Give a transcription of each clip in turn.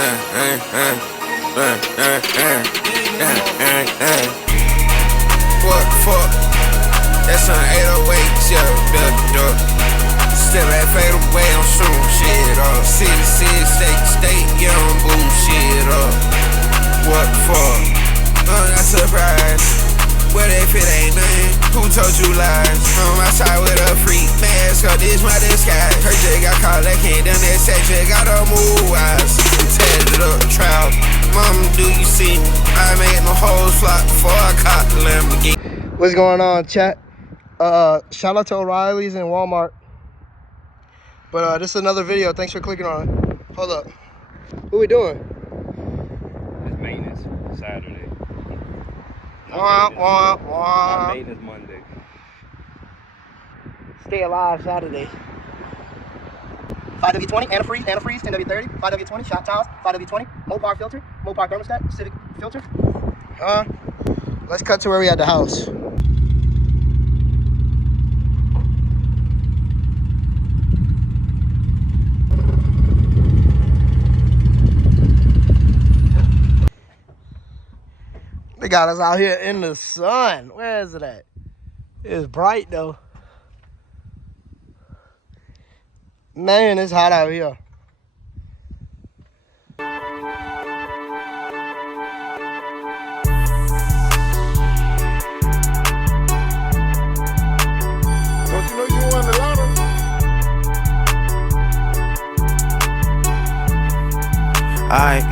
What the fuck? That's on 808, yeah, Still that fade away, I'm shooting shit up. City, state, yeah, I'm bullshit up. What the fuck? Not surprised. What if it ain't nothing? Who told you lies? I'm outside with a freak mask, this my disguise. Her jig got caught, that can't done that section, got her move eyes. Tatted up, trout. Mama, do you see? I made no hoes flop before I caught the Lamborghini. What's going on, chat? Shout out to O'Reilly's and Walmart. But this is another video. Thanks for clicking on it. Hold up. What we doing? It's maintenance Saturday. Not maintenance Monday. Stay alive Saturday. 5W20, antifreeze, 10W30, 5W20, shop towels, 5W20, Mopar filter, Mopar thermostat, Civic filter. Let's cut to where we at the house. They got us out here in the sun. Where is it at? It's bright though. Man, it's hot out here. Don't you know you won the lotto? Alright.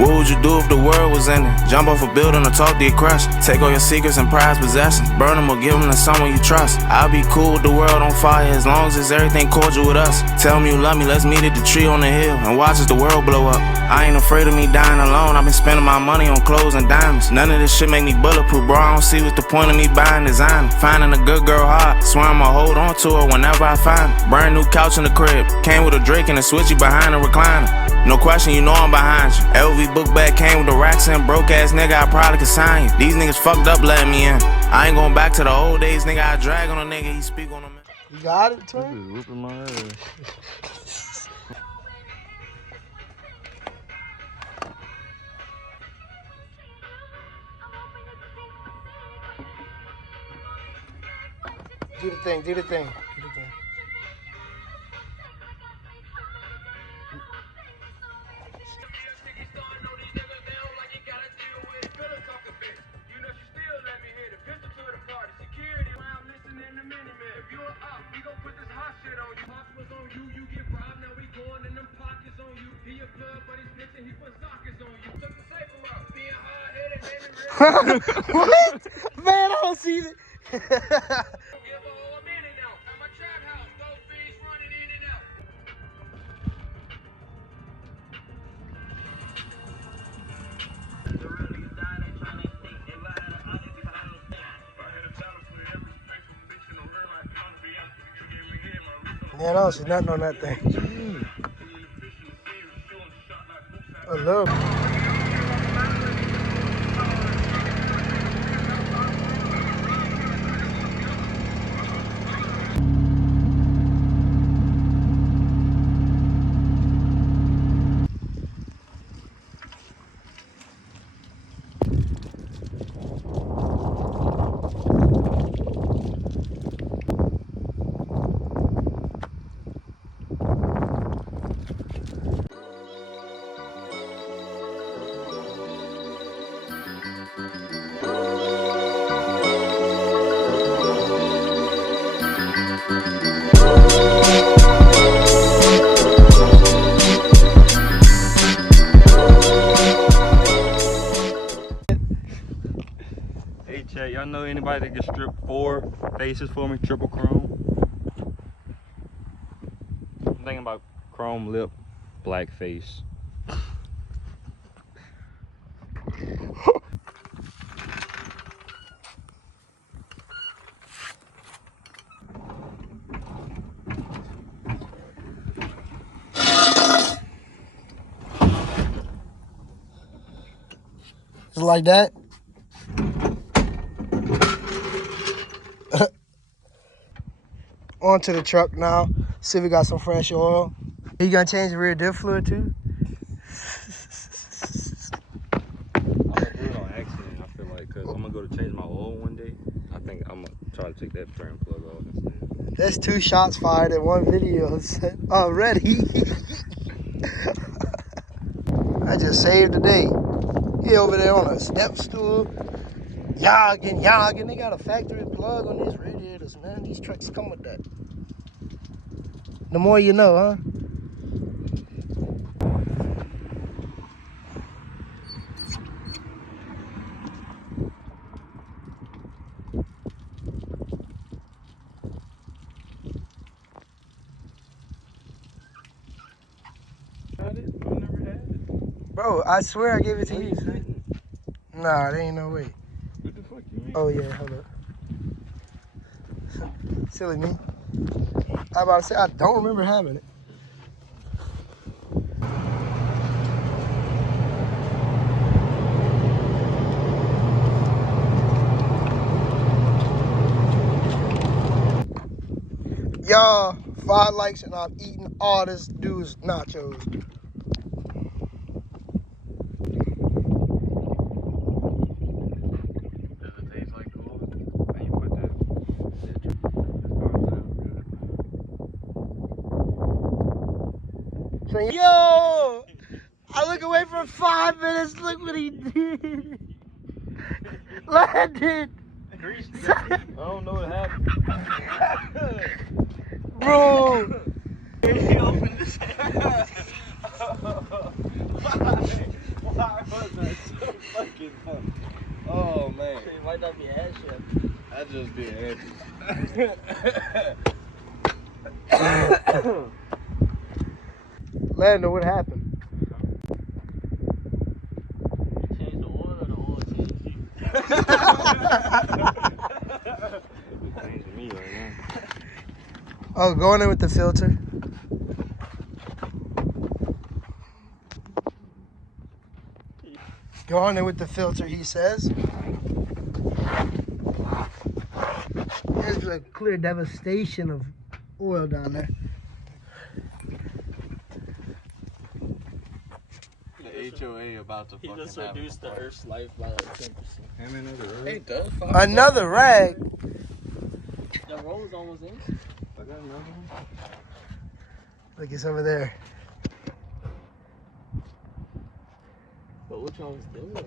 What would you do if the world was ending? Jump off a building or talk to your crush. Take all your secrets and prized possessions. Burn them or give them to someone you trust. I'll be cool with the world on fire as long as it's everything cordial with us. Tell me you love me, let's meet at the tree on the hill and watch as the world blow up. I ain't afraid of me dying alone. I've been spending my money on clothes and diamonds. None of this shit make me bulletproof, bro. I don't see what's the point of me buying designer. Finding a good girl hard. Swear I'ma hold on to her whenever I find her. Brand new couch in the crib. Came with a Drake and a switchy behind the recliner. No question, you know I'm behind you. LV book bag came with the racks in. Broke ass nigga, I probably could sign you. These niggas fucked up letting me in. I ain't going back to the old days, nigga. I drag on a nigga, he speak on a man. You got it, twin? This is whooping my ass. Do the thing, do the thing. What? Man, I don't see it. Man, I don't see nothing on that thing. I love it. Hey chat, y'all know anybody that can strip 4 faces for me, triple chrome? I'm thinking about chrome lip, black face. Just like that. Onto the truck now. Civic got some fresh oil. You gonna change the rear diff fluid too? I'm gonna do it on accident, I feel like, because I'm gonna go to change my oil one day. I think I'm gonna try to take that frame plug off instead. That's 2 shots fired in one video already. I just saved the day. He over there on a step stool. Yogging. They got a factory plug on these radiators, man. These trucks come with that. The more you know, huh? Bro, I swear I gave it to you. Nah, there ain't no way. What the fuck you mean? Oh yeah, hold up. Silly me. I about to say I don't remember having it. Y'all, 5 likes and I'm eating all this dude's nachos. Yo! I look away for 5 minutes. Look what he did. Landon! I don't know what happened. Bro! He opened his head. Why was that so fucking funny? Oh man. It might not be a head chef. That just be an Landon, what happened? You changed the oil or the oil changed you? It's changing me right now. Oh, going in with the filter. Going in with the filter, he says. There's a clear devastation of oil down there. The HOA about to He fucking just have reduced the Earth's life by like 10%. Hey, does Another rag. The roll's almost in. I got another one. Look, it's over there. But which one was doing?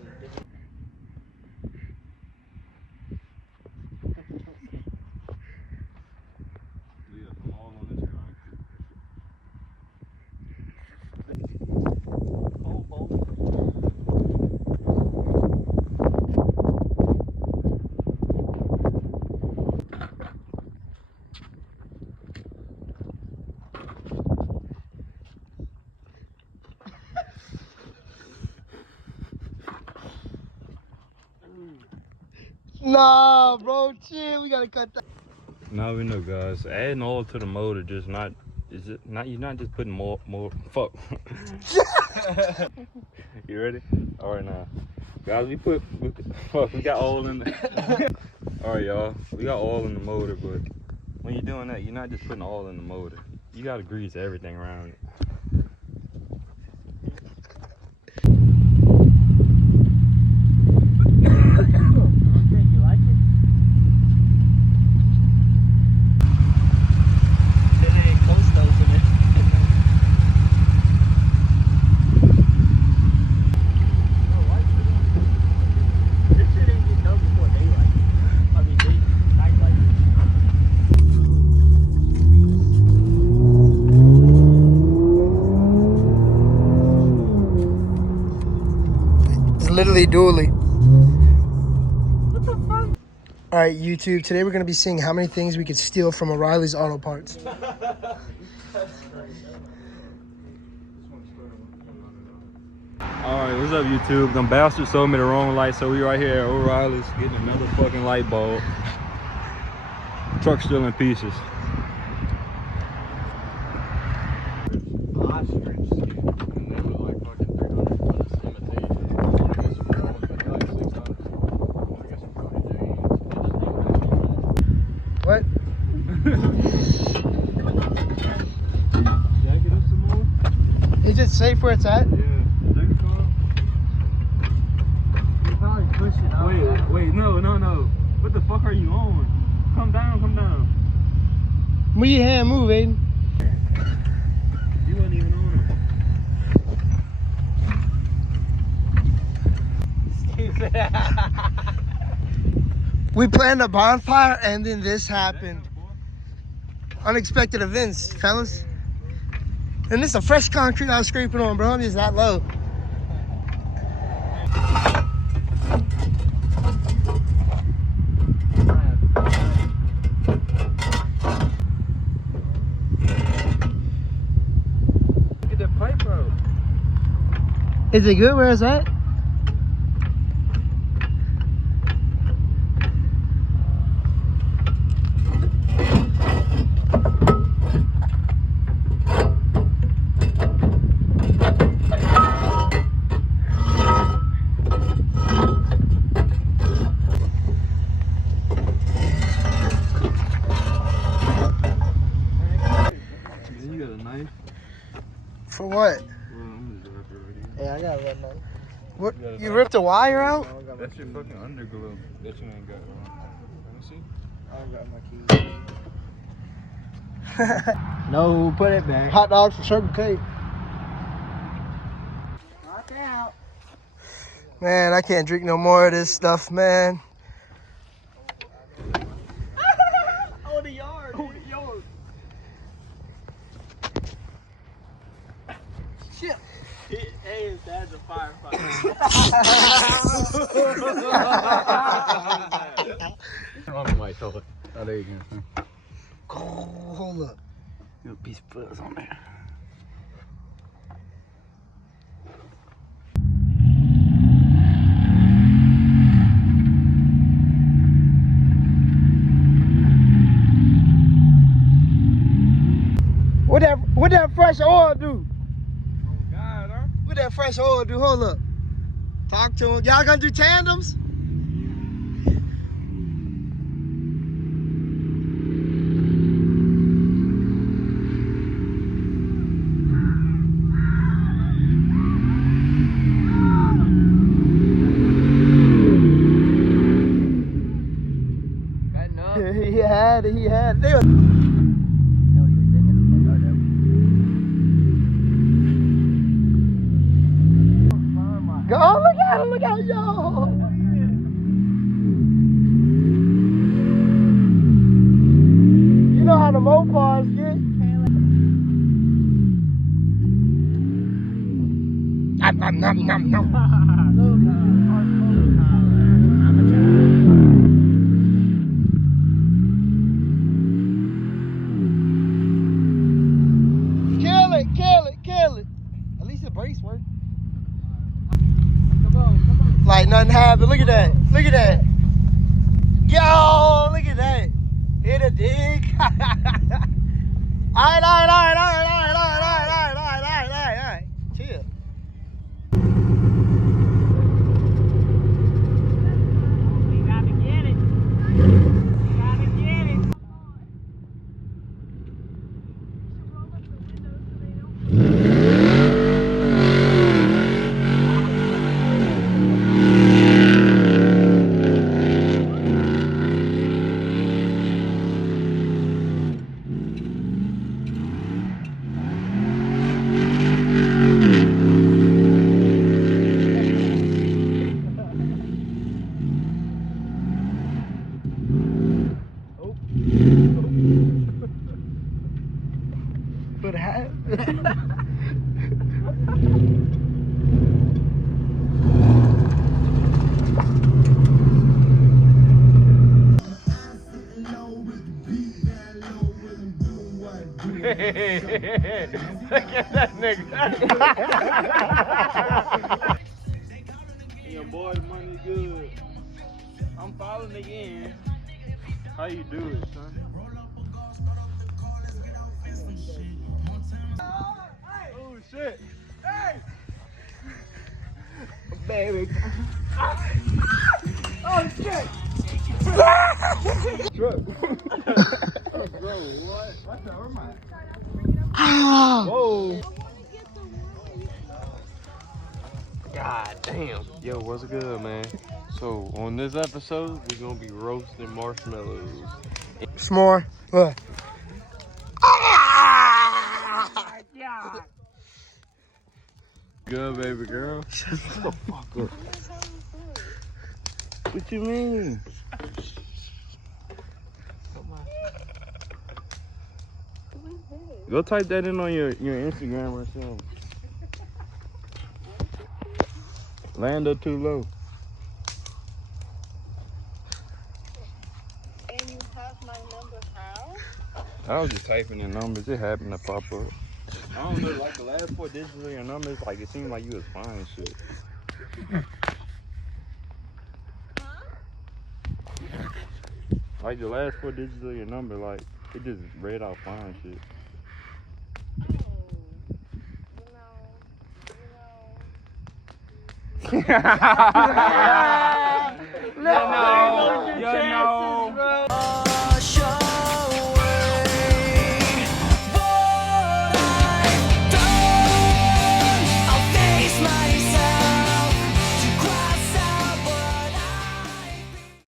Nah, bro, chill. We gotta cut that. Now we know, guys. Adding oil to the motor just not. Is it not? You're not just putting more. Fuck. You ready? All right, now, guys. We got oil in there. All right, y'all. We got oil in the motor, but when you're doing that, you're not just putting oil in the motor. You gotta grease everything around it. Literally dually. What the fuck? All right, YouTube. Today we're gonna be seeing how many things we could steal from O'Reilly's Auto Parts. Alright, what's up YouTube? Them bastards sold me the wrong light, so we right here at O'Reilly's getting another fucking light bulb. Truck still in pieces. What? Jack it up some more? safe where it's at? Yeah. Drink some. You probably push it out. Wait, no. What the fuck are you on? Come down. Move your hand, move, Aiden. You wasn't even on him. We planned a bonfire and then this happened. Unexpected events, fellas. And this is a fresh concrete I was scraping on, bro. I'm just that low. Look at that pipe, bro. Is it good? Where is that? You got a knife? For what? Well, I'm gonna drop it right here. Yeah, I got one knife. What? You ripped the wire out? That's your fucking underglove that you ain't got on. Let me see. I don't got my keys. No, put it back. Hot dogs for Circle K. Knock out. Man, I can't drink no more of this stuff, man. Oh, the yard. Shit. Hey, his dad's a firefighter. On the white toilet. Oh, there you go. Oh, hold up. Little piece of fuzz on there. What that fresh oil do? Oh, God, huh? What that fresh oil do? Hold up. Talk to him. Y'all gonna do tandems? He had it. They were... Go, look at him, yo! You know how the Mopars get? Nom. Kill it. At least the brakes work. Come on. Like nothing happened. Look at that. Yo, look at that. Hit a dig. All right. Chill. We gotta get it. But how? Look at that nigga. Your boy's money good. I'm falling again. How you do it, son? Oh shit. Hey! Baby. Oh shit! Truck. Bro, what? Where am I? Ah! Whoa. God damn. Yo, what's good, man? So, on this episode, we're gonna be roasting marshmallows. S'more. What? Good, baby girl. Shut the fuck up. What you mean? Go type that in on your Instagram or something. Lando too low. And you have my number how? I was just typing in numbers. It happened to pop up. I don't know, like the last 4 digits of your numbers, like it seemed like you was fine shit. Like the last 4 digits of your number, like it just read out fine shit. No.